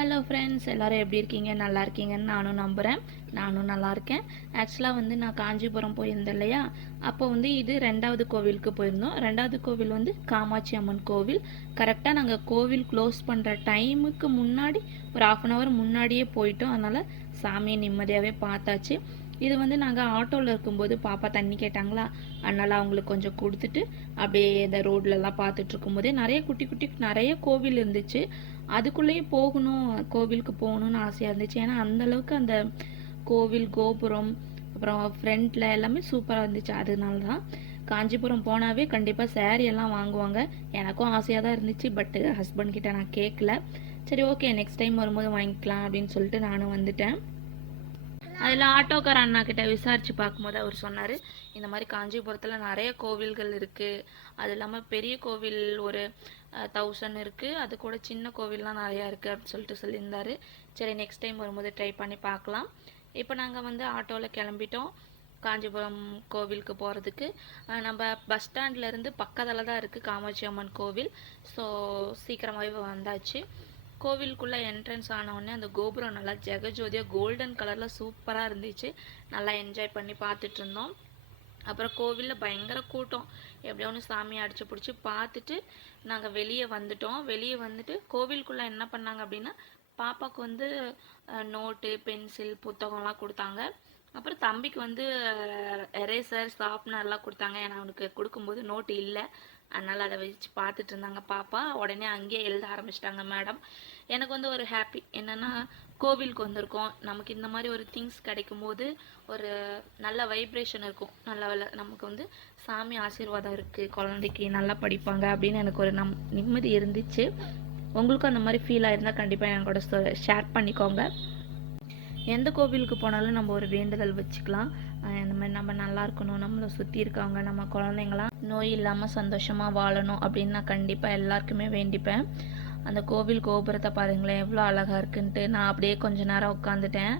Hello friends, எல்லோரும் எப்படி இருக்கீங்க? நல்லா இருக்கீங்கன்னு நானும் நம்புகிறேன். நானும் நல்லா இருக்கேன். ஆக்சுவலாக நான் காஞ்சிபுரம் போயிருந்தேன் இல்லையா, அப்போ இது 2வது கோவிலுக்கு போயிருந்தோம். 2வது கோவில் காமாட்சி அம்மன் கோவில். கரெக்டாக நாங்கள் கோவில் க்ளோஸ் பண்ணுற டைமுக்கு முன்னாடி ஒரு 1/2 hour முன்னாடியே போயிட்டோம். அதனால் சாமியை நிம்மதியாகவே பார்த்தாச்சு. இது நாங்கள் ஆட்டோவில் இருக்கும்போது பாப்பா தண்ணி கேட்டாங்களா, அதனால் அவங்களுக்கு கொஞ்சம் கொடுத்துட்டு அப்படியே இந்த ரோட்லலாம் பார்த்துட்டு இருக்கும்போதே நிறைய குட்டி குட்டி நிறைய கோவில் இருந்துச்சு. அதுக்குள்ளேயே கோவிலுக்கு போகணுன்னு ஆசையாக இருந்துச்சு. ஏன்னா அந்தளவுக்கு அந்த கோவில் கோபுரம் அப்புறம் ஃப்ரண்ட்டில் எல்லாமே சூப்பராக இருந்துச்சு. அதனால தான் காஞ்சிபுரம் போனாவே கண்டிப்பாக சேரீ எல்லாம் வாங்குவாங்க. எனக்கும் ஆசையாக தான் இருந்துச்சு. பட்டு ஹஸ்பண்ட் கிட்ட நான் கேட்கல. சரி, ஓகே, நெக்ஸ்ட் டைம் வரும்போது வாங்கிக்கலாம் அப்படின்னு சொல்லிட்டு நானும் வந்துட்டேன். அதில் ஆட்டோக்கார அண்ணா கிட்ட விசாரித்து பார்க்கும்போது அவர் சொன்னார், இந்த மாதிரி காஞ்சிபுரத்தில் நிறைய கோவில்கள் இருக்குது. அது இல்லாமல் பெரிய கோவில் ஒரு 1000 இருக்குது. அது கூட சின்ன கோவில்லாம் நிறையா இருக்குது அப்படின்னு சொல்லியிருந்தார். சரி, நெக்ஸ்ட் டைம் வரும்போது ட்ரை பண்ணி பார்க்கலாம். இப்போ நாங்கள் ஆட்டோவில் கிளம்பிட்டோம் காஞ்சிபுரம் கோவிலுக்கு போகிறதுக்கு. நம்ம பஸ் ஸ்டாண்ட்லேருந்து பக்கத்தில் தான் இருக்குது காமாட்சி அம்மன் கோவில். ஸோ சீக்கிரமாகவே வந்தாச்சு. கோவிலுக்குள்ளே என்ட்ரன்ஸ் ஆனவுடனே அந்த கோபுரம் நல்லா ஜெகஜோதியாக கோல்டன் கலரில் சூப்பராக இருந்துச்சு. நல்லா என்ஜாய் பண்ணி பார்த்துட்டு இருந்தோம். அப்புறம் கோவிலில் பயங்கர கூட்டம். எப்படியோ ஒன்று சாமியை அடித்து பிடிச்சி பார்த்துட்டு நாங்கள் வெளியே வந்துட்டோம். வெளியே வந்துட்டு கோவிலுக்குள்ளே என்ன பண்ணாங்க அப்படின்னா, பாப்பாவுக்கு நோட்டு, பென்சில், புத்தகம்லாம் கொடுத்தாங்க. அப்புறம் தம்பிக்கு எரேசர், ஷார்ப்னர்லாம் கொடுத்தாங்க. ஏன்னா அவனுக்கு கொடுக்கும்போது நோட்டு இல்லை, அதனால் அதை வச்சு பார்த்துட்டு இருந்தாங்க பாப்பா. உடனே அங்கேயே எழுத ஆரம்பிச்சிட்டாங்க மேடம். எனக்கு ஒரு ஹாப்பி என்னென்னா, கோவிலுக்கு வந்திருக்கோம், நமக்கு இந்த மாதிரி ஒரு திங்ஸ் கிடைக்கும்போது ஒரு நல்ல வைப்ரேஷன் இருக்கும். நல்ல நமக்கு சாமி ஆசீர்வாதம் இருக்குது, குழந்தைக்கு நல்லா படிப்பாங்க அப்படின்னு எனக்கு ஒரு நிம்மதி இருந்துச்சு. உங்களுக்கும் அந்த மாதிரி ஃபீல் ஆயிருந்தால் கண்டிப்பாக என் கூட ஷேர் பண்ணிக்கோங்க. எந்த கோவிலுக்கு போனாலும் நம்ம ஒரு வேண்டுதல் வச்சுக்கலாம். இந்த மாதிரி நம்ம நல்லா இருக்கணும், நம்மளை சுற்றி இருக்கவங்க, நம்ம குழந்தைங்களாம் நோய் இல்லாமல் சந்தோஷமாக வாழணும் அப்படின்னு நான் கண்டிப்பாக எல்லாருக்குமே வேண்டிப்பேன். அந்த கோவில் கோபுரத்தை பாருங்களேன் எவ்வளோ அழகாக இருக்குன்ட்டு. நான் அப்படியே கொஞ்ச நேரம் உட்காந்துட்டேன்.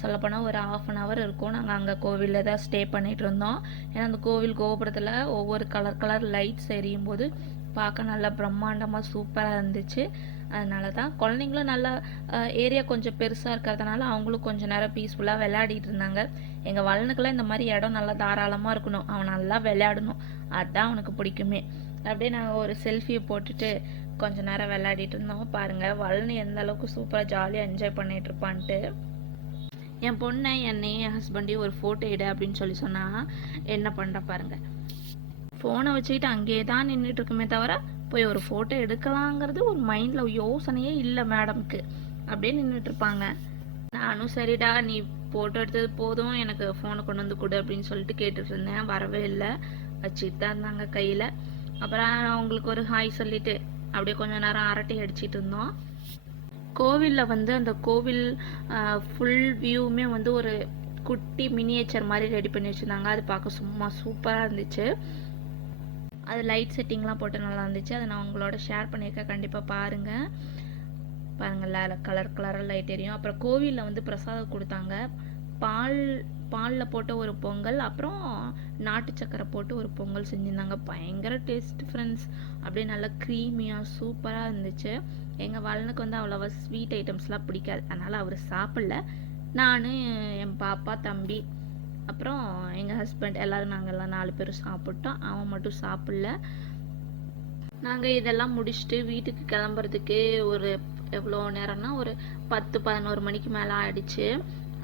சொல்லப்போனால் ஒரு 1/2 hour இருக்கும். நாங்கள் அங்கே கோவிலில் தான் ஸ்டே பண்ணிகிட்டு இருந்தோம். ஏன்னா அந்த கோவில் கோபுரத்தில் ஒவ்வொரு கலர் லைட்ஸ் எரியும் போது பார்க்க நல்லா பிரம்மாண்டமாக சூப்பராக இருந்துச்சு. அதனால தான் குழந்தைங்களும் நல்லா ஏரியா கொஞ்சம் பெருசாக இருக்கிறதுனால அவங்களும் கொஞ்சம் நேரம் பீஸ்ஃபுல்லாக விளையாடிட்டு இருந்தாங்க. எங்கள் வளனுக்கெல்லாம் இந்த மாதிரி இடம் நல்லா தாராளமாக இருக்கணும், அவன் நல்லா விளையாடணும், அதுதான் அவனுக்கு பிடிக்குமே. அப்படியே நாங்கள் ஒரு செல்ஃபியை போட்டுட்டு கொஞ்சம் நேரம் விளையாடிட்டு இருந்தோம். பாருங்கள் வளனு எந்த அளவுக்கு சூப்பராக ஜாலியாக என்ஜாய் பண்ணிட்டு இருப்பான்ட்டு. என் பொண்ணை என்னையும் என் ஹஸ்பண்டையும் ஒரு ஃபோட்டோ எடு அப்படின்னு சொன்னால் என்ன பண்ணுற பாருங்கள், ஃபோனை வச்சுக்கிட்டு அங்கேயே தான் நின்றுட்டு இருக்குமே தவிர போய் ஒரு ஃபோட்டோ எடுக்கலாங்கிறது ஒரு மைண்டில் யோசனையே இல்லை மேடம்க்கு. அப்படியே நின்றுட்டுருப்பாங்க. நானும் சரிடா நீ ஃபோட்டோ எடுத்தது போதும், எனக்கு ஃபோனை கொண்டு கொடு அப்படின்னு சொல்லிட்டு கேட்டுட்டு இருந்தேன். வரவே இல்லை, வச்சுட்டு தான் இருந்தாங்க கையில். அப்புறம் அவங்களுக்கு ஒரு ஹாய் சொல்லிவிட்டு அப்படியே கொஞ்சம் நேரம் அரட்டை அடிச்சிட்டு இருந்தோம். கோவிலில் அந்த கோவில் ஃபுல் வியூவுமே ஒரு குட்டி மினியேச்சர் மாதிரி ரெடி பண்ணி வச்சுருந்தாங்க. அது பார்க்க சும்மா சூப்பராக இருந்துச்சு. அது லைட் செட்டிங்லாம் போட்டு நல்லா இருந்துச்சு. அதை நான் உங்களோட ஷேர் பண்ணியிருக்கேன், கண்டிப்பாக பாருங்கள். கலராக லைட் எரியும். அப்புறம் கோவிலில் பிரசாதம் கொடுத்தாங்க. பாலில் போட்ட ஒரு பொங்கல், அப்புறம் நாட்டு சக்கரை போட்டு ஒரு பொங்கல் செஞ்சுருந்தாங்க. பயங்கர டேஸ்ட் ஃப்ரெண்ட்ஸ். அப்படியே நல்லா க்ரீமியாக சூப்பராக இருந்துச்சு. எங்கள் வளனுக்கு அவ்வளோவா ஸ்வீட் ஐட்டம்ஸ்லாம் பிடிக்காது, அதனால் அவர் சாப்பிடல. நான், என் பாப்பா, தம்பி, அப்புறம் எங்கள் ஹஸ்பண்ட் எல்லோரும் நாங்கள்லாம் 4 பேரும் சாப்பிட்டோம். அவன் மட்டும் சாப்பிடல. நாங்கள் இதெல்லாம் முடிச்சுட்டு வீட்டுக்கு கிளம்புறதுக்கு ஒரு எவ்வளோ நேரம்னா ஒரு 10-11 மணிக்கு மேலே ஆயிடுச்சு.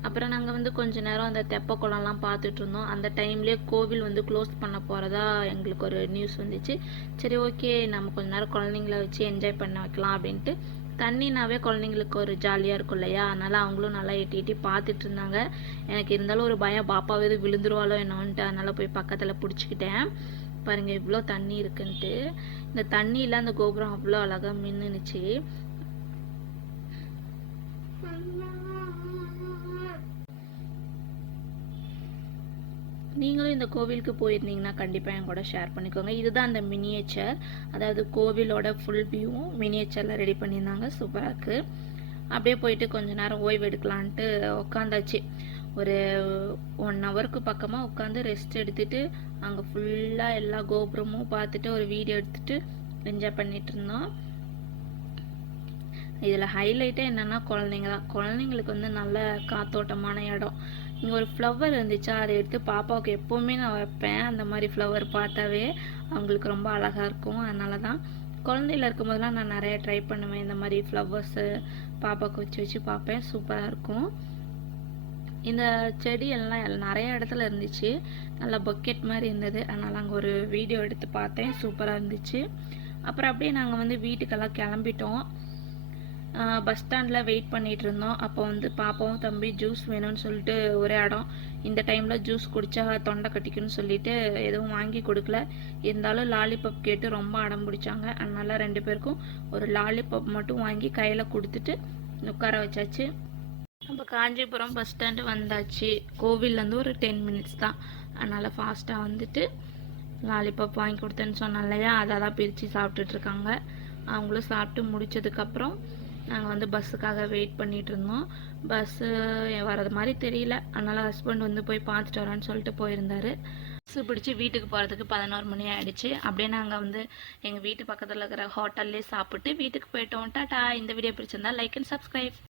அப்புறம் நாங்கள் கொஞ்ச நேரம் அந்த தெப்ப குளம்லாம் பார்த்துட்டு இருந்தோம். அந்த டைம்லேயே கோவில் க்ளோஸ் பண்ண போகிறதா எங்களுக்கு ஒரு நியூஸ் வந்துச்சு. சரி, ஓகே, நம்ம கொஞ்ச நேரம் குழந்தைங்கள வச்சு என்ஜாய் பண்ண வைக்கலாம் அப்படின்ட்டு. தண்ணினாவே குழந்தைங்களுக்கு ஒரு ஜாலியாக இருக்கும் இல்லையா, அதனால் அவங்களும் நல்லா எட்டி பார்த்துட்டு இருந்தாங்க. எனக்கு இருந்தாலும் ஒரு பயம், பாப்பாவே எதுவும் விழுந்துருவாளோ என்னன்ட்டு. அதனால் போய் பக்கத்தில் பிடிச்சிக்கிட்டேன். பாருங்கள் இவ்வளோ தண்ணி இருக்குன்ட்டு. இந்த தண்ணியில் அந்த கோபுரம் அவ்வளோ அழகாக மின்னுச்சு. நீங்களும் இந்த கோவிலுக்கு போயிருந்தீங்கன்னா கண்டிப்பாக என் கூட ஷேர் பண்ணிக்கோங்க. இதுதான் அந்த மினியேச்சர், அதாவது கோவிலோட ஃபுல் வியூவும் மினியேச்சரில் ரெடி பண்ணியிருந்தாங்க. சூப்பராக இருக்குது. அப்படியே போயிட்டு கொஞ்ச நேரம் ஓய்வு எடுக்கலான்ட்டு உட்காந்தாச்சு. ஒரு 1 ஹவருக்கு பக்கமாக உட்காந்து ரெஸ்ட் எடுத்துகிட்டு அங்கே ஃபுல்லாக எல்லா கோபுரமும் பார்த்துட்டு ஒரு வீடியோ எடுத்துகிட்டு என்ஜாய் பண்ணிகிட்டு இருந்தோம். இதில் ஹைலைட்டே என்னென்னா குழந்தைங்க தான். குழந்தைங்களுக்கு வந்து நல்ல காத்தோட்டமான இடம். இங்கே ஒரு ஃப்ளவர் இருந்துச்சா, அதை எடுத்து பாப்பாவுக்கு எப்போவுமே நான் வைப்பேன். அந்த மாதிரி ஃப்ளவர் பார்த்தாவே அவங்களுக்கு ரொம்ப அழகாக இருக்கும். அதனால தான் குழந்தையில இருக்கும்போதெல்லாம் நான் நிறைய ட்ரை பண்ணுவேன். இந்த மாதிரி ஃப்ளவர்ஸு பாப்பாவுக்கு வச்சு வச்சு பார்ப்பேன். சூப்பராக இருக்கும். இந்த செடி எல்லாம் நிறைய இடத்துல இருந்துச்சு. நல்லா பக்கெட் மாதிரி இருந்தது. அதனால் அங்கே ஒரு வீடியோ எடுத்து பார்த்தேன். சூப்பராக இருந்துச்சு. அப்புறம் அப்படியே நாங்கள் வந்து வீட்டுக்கெல்லாம் கிளம்பிட்டோம். பஸ் ஸ்டாண்டில் வெயிட் பண்ணிகிட்டு இருந்தோம். அப்போ வந்து பாப்பாவும் தம்பி ஜூஸ் வேணும்னு சொல்லிட்டு ஒரே இடம். இந்த டைமில் ஜூஸ் குடித்தா தொண்டை கட்டிக்குன்னு சொல்லிட்டு எதுவும் வாங்கி கொடுக்கல. இருந்தாலும் லாலிபப் கேட்டு ரொம்ப அடம் பிடிச்சாங்க. அதனால் 2 பேருக்கும் ஒரு லாலிபப் மட்டும் வாங்கி கையில் கொடுத்துட்டு உட்கார வச்சாச்சு. நம்ம காஞ்சிபுரம் பஸ் ஸ்டாண்டு வந்தாச்சு. கோவில்லேருந்து ஒரு 10 மினிட்ஸ் தான். அதனால் ஃபாஸ்ட்டாக வந்துட்டு லாலிபப் வாங்கி கொடுத்தேன்னு சொன்னேன் இல்லையா, அதெல்லாம் பிரித்து சாப்பிட்டுட்ருக்காங்க. அவங்களும் சாப்பிட்டு முடித்ததுக்கப்புறம் நாங்கள் வந்து பஸ்ஸுக்காக வெயிட் பண்ணிகிட்டு இருந்தோம். பஸ்ஸு வர்றது மாதிரி தெரியல. அதனால் ஹஸ்பண்ட் வந்து போய் பார்த்துட்டு வரேன்னு சொல்லிட்டு போயிருந்தார். பஸ்ஸு பிடிச்சி வீட்டுக்கு போகிறதுக்கு 11 மணி ஆகிடுச்சு. அப்படியே நாங்கள் வந்து எங்கள் வீட்டு பக்கத்தில் இருக்கிற ஹோட்டல்லே சாப்பிட்டு வீட்டுக்கு போயிட்டோம். டாட்டா. இந்த வீடியோ பிடிச்சிருந்தா லைக் அண்ட் சப்ஸ்கிரைப்.